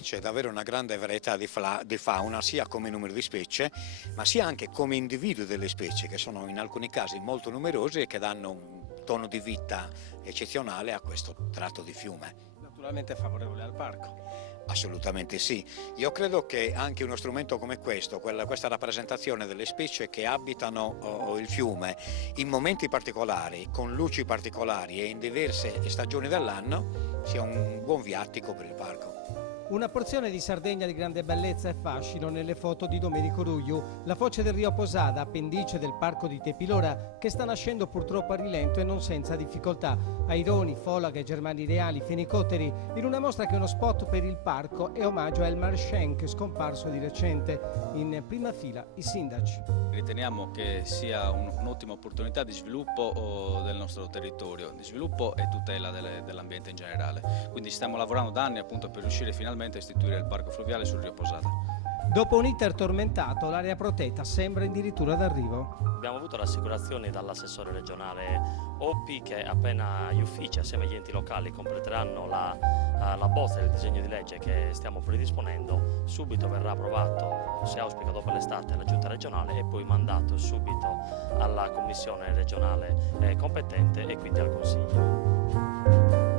C'è davvero una grande varietà di fauna, sia come numero di specie, ma sia anche come individui delle specie, che sono in alcuni casi molto numerosi e che danno un tono di vita eccezionale a questo tratto di fiume. Naturalmente favorevole al parco. Assolutamente sì. Io credo che anche uno strumento come questo, questa rappresentazione delle specie che abitano il fiume in momenti particolari, con luci particolari e in diverse stagioni dell'anno, sia un buon viatico per il parco. Una porzione di Sardegna di grande bellezza e fascino nelle foto di Domenico Ruiu, la foce del Rio Posada, appendice del parco di Tepilora, che sta nascendo purtroppo a rilento e non senza difficoltà. Aironi, folaghe, germani reali, fenicotteri, in una mostra che è uno spot per il parco e omaggio a Elmar Schenk, scomparso di recente. In prima fila i sindaci. Riteniamo che sia un'ottima opportunità di sviluppo del nostro territorio, di sviluppo e tutela dell'ambiente in generale. Quindi stiamo lavorando da anni appunto per riuscire finalmente a istituire il parco fluviale sul Rio Posada. Dopo un iter tormentato, l'area protetta sembra addirittura d'arrivo. Abbiamo avuto rassicurazioni dall'assessore regionale Oppi che appena gli uffici assieme agli enti locali completeranno la bozza del disegno di legge che stiamo predisponendo, subito verrà approvato, si auspica dopo l'estate, alla giunta regionale e poi mandato subito alla commissione regionale competente e quindi al Consiglio.